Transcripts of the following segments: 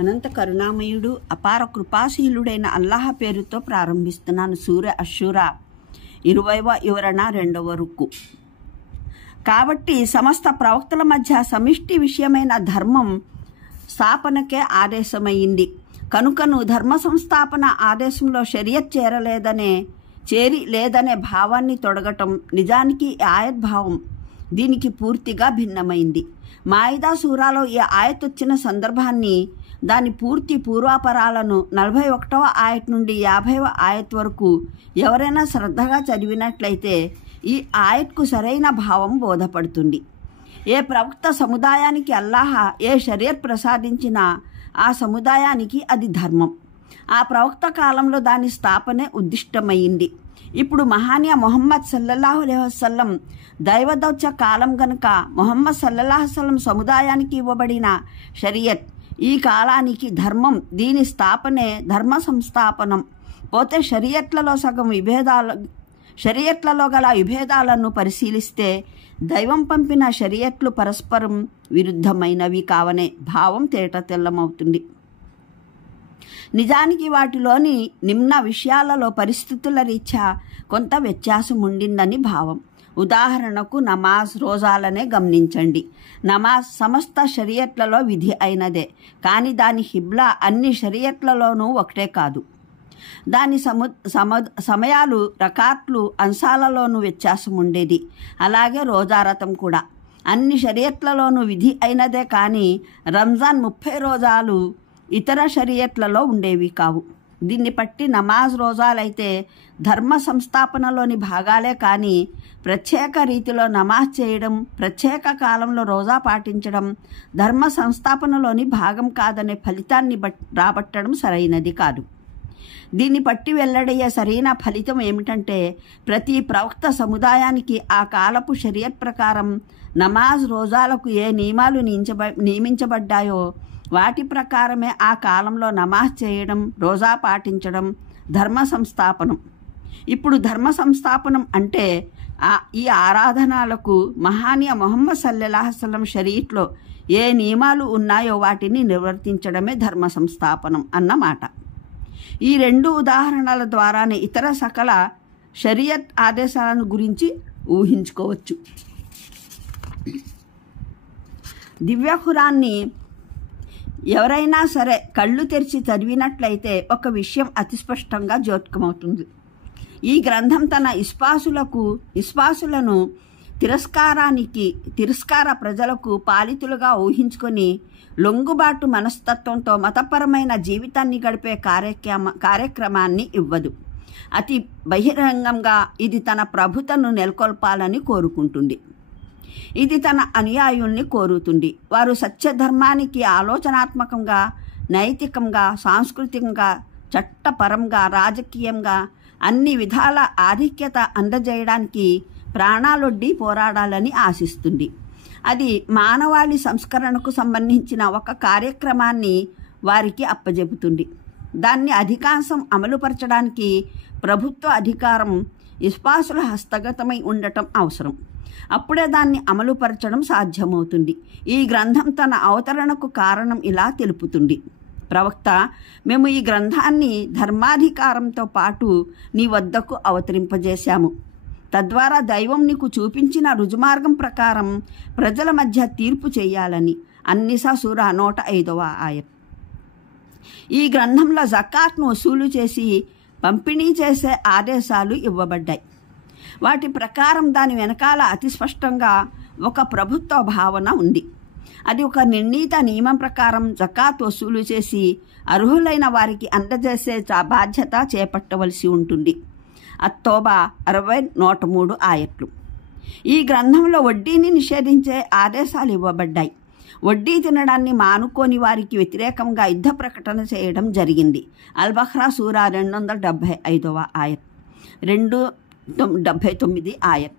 అనంత కరుణామయుడు అపార కృపాశీలుడైన అల్లాహ్ పేరుతో ప్రారంభిస్తున్నాను. సూర అష్షూరా 20వ వివరణ 2వ రుక్కు. కాబట్టి సమస్త ప్రవక్తల మధ్య సమిష్టి విషయమైన ధర్మం స్థాపనకే ఆదేశమైంది. కనుకను ధర్మ సంస్థాపన ఆదేశంలో షరియత్ చేరి లేదనే భావాన్ని తొడగటం నిజానికి ఆయత్ భావం దీనికి పూర్తిగా భిన్నమైంది. మాయిదా సూరాలో ఈ ఆయత్ వచ్చిన సందర్భాన్ని, దాని పూర్తి పూర్వాపరాలను 41వ ఆయత్ నుండి 50వ ఆయత్ వరకు ఎవరైనా శ్రద్ధగా చదివినట్లయితే ఈ ఆయత్కు సరైన భావం బోధపడుతుంది. ఏ ప్రవక్త సముదాయానికి అల్లాహ్ ఏ షరియత్ ప్రసాదించినా ఆ సముదాయానికి అది ధర్మం. ఆ ప్రవక్త కాలంలో దాని స్థాపనే ఉద్దిష్టమైంది. ఇప్పుడు మహానీయ ముహమ్మద్ సల్లల్లాహు అలైహి వసల్లం దైవదౌత్య కాలం గనుక ముహమ్మద్ సల్లల్లాహు అలైహి వసల్లం సముదాయానికి ఇవ్వబడిన షరియత్ ఈ కాలానికి ధర్మం. దీని స్థాపనే ధర్మ సంస్థాపనం. పోతే షరియత్లలో గల విభేదాలను పరిశీలిస్తే దైవం పంపిన షరియత్లు పరస్పరం విరుద్ధమైనవి కావనే భావం తేటతెల్లమవుతుంది. నిజానికి వాటిలోని నిమ్న విషయాలలో పరిస్థితుల రీత్యా కొంత వ్యత్యాసం ఉండిందని భావం. ఉదాహరణకు నమాజ్, రోజాలనే గమనించండి. నమాజ్ సమస్త షరియత్లలో విధి అయినదే, కానీ దాని హిబ్లా అన్ని షరియత్లలోనూ ఒకటే కాదు. దాని సమయాలు, రకాట్లు, అంశాలలోనూ వ్యత్యాసం ఉండేది. అలాగే రోజారతం కూడా అన్ని షరియత్లలోనూ విధి అయినదే, కానీ రంజాన్ 30 రోజాలు ఇతర షరియత్లలో ఉండేవి కావు. దీన్ని బట్టి నమాజ్, రోజాలైతే ధర్మ సంస్థాపనలోని భాగాలే, కానీ ప్రత్యేక రీతిలో నమాజ్ చేయడం, ప్రత్యేక కాలంలో రోజా పాటించడం ధర్మ సంస్థాపనలోని భాగం కాదనే ఫలితాన్ని రాబట్టడం సరైనది కాదు. దీన్ని బట్టి వెల్లడయ్యే సరైన ఫలితం ఏమిటంటే, ప్రతి ప్రవక్త సముదాయానికి ఆ కాలపు షరియత్ ప్రకారం నమాజ్, రోజాలకు ఏ నియమాలు నియమించబడ్డాయో వాటి ప్రకారమే ఆ కాలంలో నమాజ్ చేయడం, రోజా పాటించడం ధర్మ సంస్థాపనం. ఇప్పుడు ధర్మ సంస్థాపనం అంటే ఈ ఆరాధనాలకు మహానీయ ముహమ్మద్ సల్లల్లాహు అలైహి వసల్లం షరీయత్లో ఏ నియమాలు ఉన్నాయో వాటిని నిర్వర్తించడమే ధర్మ సంస్థాపనం అన్నమాట. ఈ 2 ఉదాహరణల ద్వారానే ఇతర సకల షరియత్ ఆదేశాలను గురించి ఊహించుకోవచ్చు. దివ్య ఖురాన్ని ఎవరైనా సరే కళ్ళు తెరిచి చదివినట్లయితే ఒక విషయం అతి స్పష్టంగా జ్యోతికమవుతుంది. ఈ గ్రంథం తన విశ్వాసులను తిరస్కార ప్రజలకు పాలితులుగా ఊహించుకొని లొంగుబాటు మనస్తత్వంతో మతపరమైన జీవితాన్ని గడిపే కార్యక్రమాన్ని ఇవ్వదు. అతి బహిరంగంగా ఇది తన ప్రభుత్వను నెలకొల్పాలని కోరుకుంటుంది. ఇది తన అనుయాయుల్ని కోరుతుంది. వారు సత్యధర్మానికి ఆలోచనాత్మకంగా, నైతికంగా, సాంస్కృతికంగా, చట్టపరంగా, రాజకీయంగా అన్ని విధాల ఆధిక్యత అందజేయడానికి ప్రాణాలొడ్డి పోరాడాలని ఆశిస్తుంది. అది మానవాళి సంస్కరణకు సంబంధించిన ఒక కార్యక్రమాన్ని వారికి అప్పజెపుతుంది. దాన్ని అధికాంశం అమలుపరచడానికి ప్రభుత్వ అధికారం విశ్వాసుల హస్తగతమై ఉండటం అవసరం. అప్పుడే దాన్ని అమలుపరచడం సాధ్యమవుతుంది. ఈ గ్రంథం తన అవతరణకు కారణం ఇలా తెలుపుతుంది. ప్రవక్త, మేము ఈ గ్రంథాన్ని ధర్మాధికారంతో పాటు నీ వద్దకు అవతరింపజేశాము. తద్వారా దైవం నీకు చూపించిన రుజుమార్గం ప్రకారం ప్రజల మధ్య తీర్పు చేయాలని. అన్నిసా సూరా 105వ ఆయత్. ఈ గ్రంథంలో జకాత్ను వసూలు చేసి పంపిణీ చేసే ఆదేశాలు ఇవ్వబడ్డాయి. వాటి ప్రకారం దాని వెనకాల అతి స్పష్టంగా ఒక ప్రభుత్వ భావన ఉంది. అది ఒక నిర్ణీత నియమం ప్రకారం జకాత్ వసూలు చేసి అర్హులైన వారికి అందజేసే బాధ్యత చేపట్టవలసి ఉంటుంది. అత్తోబా 60:103 ఆయట్లు. ఈ గ్రంథంలో వడ్డీని నిషేధించే ఆదేశాలు ఇవ్వబడ్డాయి. వడ్డీ తినడాన్ని మానుకోని వారికి వ్యతిరేకంగా యుద్ధ ప్రకటన చేయడం జరిగింది. అల్-బఖ్రా సూరా 275వ ఆయత్, 279 ఆయత్.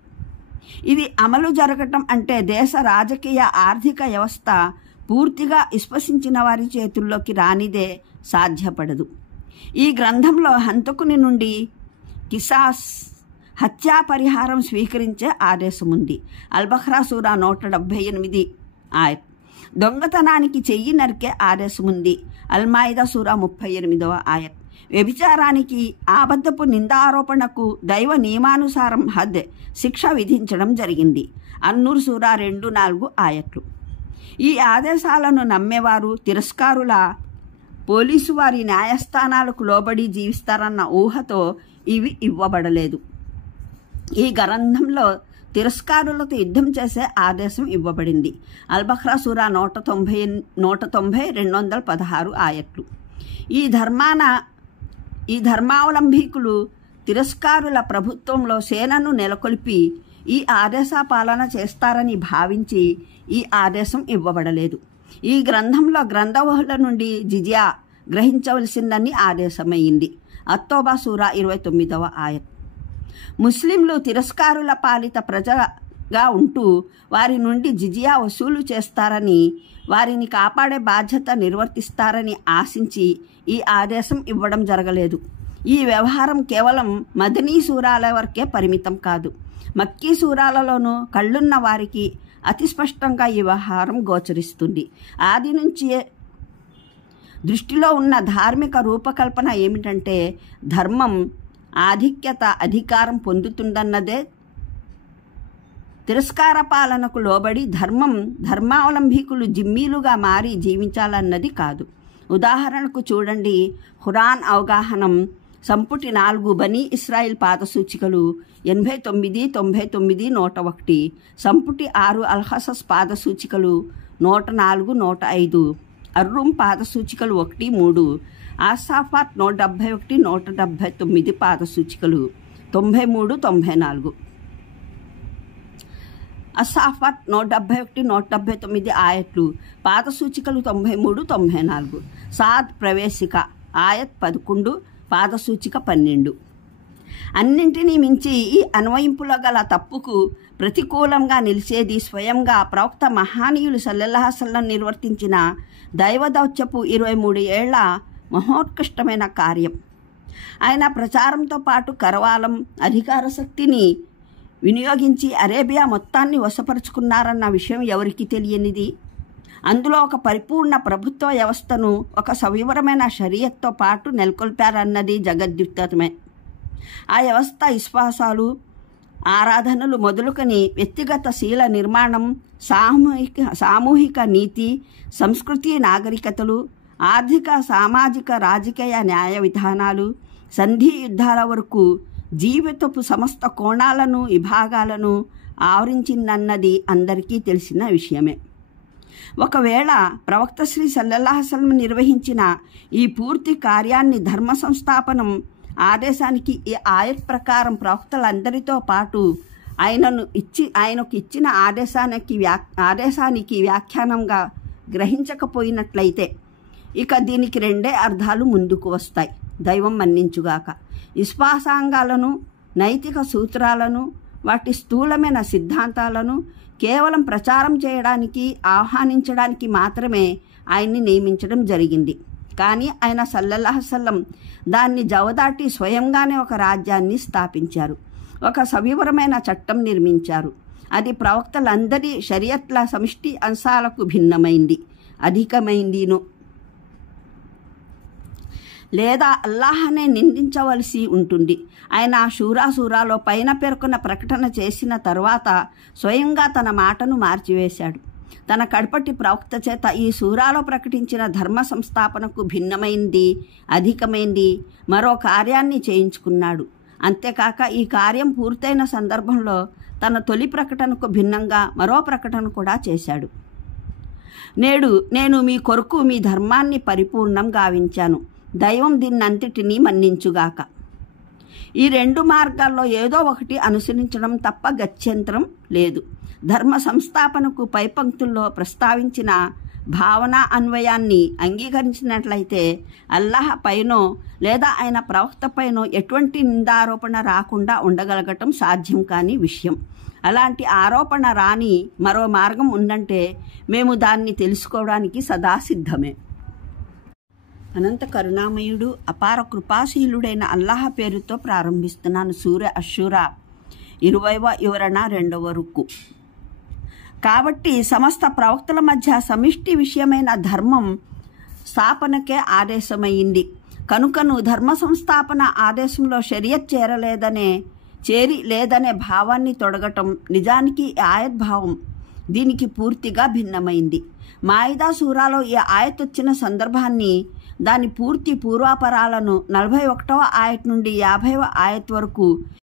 ఇది అమలు జరగటం అంటే దేశ రాజకీయ ఆర్థిక వ్యవస్థ పూర్తిగా విశ్వసించిన వారి చేతుల్లోకి రానిదే సాధ్యపడదు. ఈ గ్రంథంలో హంతకుని నుండి కిసాస్ హత్యా పరిహారం స్వీకరించే ఆదేశం ఉంది. అల్-బఖ్రా సూరా 178 ఆయత్. దొంగతనానికి చెయ్యి నరికే ఆదేశం ఉంది. అల్మాయిదా సూరా 38వ ఆయత్. వ్యభిచారానికి, అబద్ధపు నిందారోపణకు దైవ నియమానుసారం హద్ శిక్ష విధించడం జరిగింది. అన్నూర్ సూరా 2-4 ఆయట్లు. ఈ ఆదేశాలను నమ్మేవారు తిరస్కారుల పోలీసు వారి న్యాయస్థానాలకు లోబడి జీవిస్తారన్న ఊహతో ఇవి ఇవ్వబడలేదు. ఈ గ్రంథంలో తిరస్కారులతో యుద్ధం చేసే ఆదేశం ఇవ్వబడింది. అల్బఖ్రా సూరా 190-216 ఆయట్లు. ఈ ధర్మావలంబీకులు తిరస్కారుల ప్రభుత్వంలో సేనను నెలకొల్పి ఈ ఆదేశ పాలన చేస్తారని భావించి ఈ ఆదేశం ఇవ్వబడలేదు. ఈ గ్రంథంలో గ్రంథవహుల నుండి జిజియా గ్రహించవలసిందని ఆదేశమైంది. అత్తోబా సూరా 29వ ఆయత్. ముస్లింలు తిరస్కారుల పాలిత ప్రజగా ఉంటూ వారి నుండి జిజియా వసూలు చేస్తారని, వారిని కాపాడే బాధ్యత నిర్వర్తిస్తారని ఆశించి ఈ ఆదేశం ఇవ్వడం జరగలేదు. ఈ వ్యవహారం కేవలం మదనీ సూరాల వరకే పరిమితం కాదు. మక్కీ సూరాలలోనూ కళ్ళున్న వారికి అతి స్పష్టంగా ఈ వ్యవహారం గోచరిస్తుంది. ఆది నుంచి దృష్టిలో ఉన్న ధార్మిక రూపకల్పన ఏమిటంటే ధర్మం అధికారం పొందుతుందన్నదే. తిరస్కార పాలనకు లోబడి ధర్మావలంబీకులు జిమ్మీలుగా మారి జీవించాలన్నది కాదు. ఉదాహరణకు చూడండి, ఖురాన్ అవగాహనం సంపుటి 4 బనీ ఇస్రాయిల్ పాద సూచికలు 89, 99, 101, సంపుటి 6 అల్హసస్ పాద సూచికలు 104, 105, అర్రూమ్ పాద సూచికలు 1, 3, ఆసాఫాత్ 171, 179 పాద సూచికలు 93, 94, అసాఫాత్ 171, 179 ఆయట్లు పాద సూచికలు 93, 94, సాద్ ప్రవేశిక ఆయత్ 11, పాద సూచిక 12. అన్నింటినీ మించి ఈ అన్వయింపులో గల తప్పుకు ప్రతికూలంగా నిలిచేది స్వయంగా ప్రవక్త మహానీయులు సల్లల్లాహు అలైహి వసల్లం నిర్వర్తించిన దైవదౌత్యపు 23 ఏళ్ల మహోత్కృష్టమైన కార్యం. ఆయన ప్రచారంతో పాటు కరవాలం, అధికార శక్తిని వినియోగించి అరేబియా మొత్తాన్ని వశపరుచుకున్నారన్న విషయం ఎవరికీ తెలియనిది. అందులో ఒక పరిపూర్ణ ప్రభుత్వ వ్యవస్థను ఒక సవివరమైన షరియత్తో పాటు నెలకొల్పారన్నది జగద్విదితమే. ఆ వ్యవస్థ విశ్వాసాలు, ఆరాధనలు మొదలుకొని వ్యక్తిగత శీల నిర్మాణం, సామూహిక నీతి, సంస్కృతి, నాగరికతలు, ఆర్థిక, సామాజిక, రాజకీయ న్యాయ విధానాలు, సంధి యుద్ధాల వరకు జీవితపు సమస్త కోణాలను, విభాగాలను ఆవరించిందన్నది అందరికీ తెలిసిన విషయమే. ఒకవేళ ప్రవక్త శ్రీ సల్లల్లాహు అలైహి వసల్లం నిర్వహించిన ఈ పూర్తి కార్యాన్ని ధర్మ సంస్థాపనం ఆదేశానికి ఈ ఆయత్ ప్రకారం ప్రవక్తలందరితో పాటు ఆయనకు ఇచ్చిన ఆదేశానికి వ్యాఖ్యానంగా గ్రహించకపోయినట్లయితే ఇక దీనికి 2 అర్థాలు ముందుకు వస్తాయి. దైవం మన్నించుగాక. విశ్వాసాంగాలను, నైతిక సూత్రాలను, వాటి స్థూలమైన సిద్ధాంతాలను కేవలం ప్రచారం చేయడానికి, ఆహ్వానించడానికి మాత్రమే ఆయన్ని నియమించడం జరిగింది. కానీ ఆయన సల్లల్లాహు అలైహి వసల్లం దాన్ని జవదాటి స్వయంగానే ఒక రాజ్యాన్ని స్థాపించారు, ఒక సవివరమైన చట్టం నిర్మించారు. అది ప్రవక్తలందరి షరియత్ల సమిష్టి అంశాలకు భిన్నమైంది, అధికమైందిను. లేదా అల్లాహనే నిందించవలసి ఉంటుంది. ఆయన సూరాలో పైన పేర్కొన్న ప్రకటన చేసిన తర్వాత స్వయంగా తన మాటను మార్చివేశాడు. తన కడపటి ప్రవక్త చేత ఈ సూరాలో ప్రకటించిన ధర్మ సంస్థాపనకు భిన్నమైంది, అధికమైంది మరో కార్యాన్ని చేయించుకున్నాడు. అంతేకాక ఈ కార్యం పూర్తయిన సందర్భంలో తన తొలి ప్రకటనకు భిన్నంగా మరో ప్రకటన కూడా చేశాడు. నేడు నేను మీ కొరకు మీ ధర్మాన్ని పరిపూర్ణం గావించాను, దైవం దీన్నంతటినీ మన్నించుగాక. ఈ 2 మార్గాల్లో ఏదో ఒకటి అనుసరించడం తప్ప గత్యంతరం లేదు. ధర్మ సంస్థాపనకు పై పంక్తుల్లో ప్రస్తావించిన భావన అన్వయాన్ని అంగీకరించినట్లయితే అల్లాహ్ పైనో లేదా ఆయన ప్రవక్త పైనో ఎటువంటి నిందారోపణ రాకుండా ఉండగలగటం సాధ్యం కాని విషయం. అలాంటి ఆరోపణ రాని మరో మార్గం ఉందంటే మేము దాన్ని తెలుసుకోవడానికి సదా సిద్ధమే. అనంత కరుణామయుడు, అపార కృపాశీలుడైన అల్లాహ్ పేరుతో ప్రారంభిస్తున్నాను. సూర అష్షూరా 20వ వివరణ 2వ రుక్కు. కాబట్టి సమస్త ప్రవక్తల మధ్య సమిష్టి విషయమైన ధర్మం స్థాపనకే ఆదేశమైంది. కనుకను ధర్మ సంస్థాపన ఆదేశంలో షరియత్ చేరి లేదనే భావాన్ని తొడగటం నిజానికి ఈ ఆయత్ భావం దీనికి పూర్తిగా భిన్నమైంది. మాయిదా సూరాలో ఈ ఆయత్ వచ్చిన సందర్భాన్ని, దాని పూర్తి పూర్వాపరాలను 41వ ఆయత్ నుండి 50వ ఆయత్ వరకు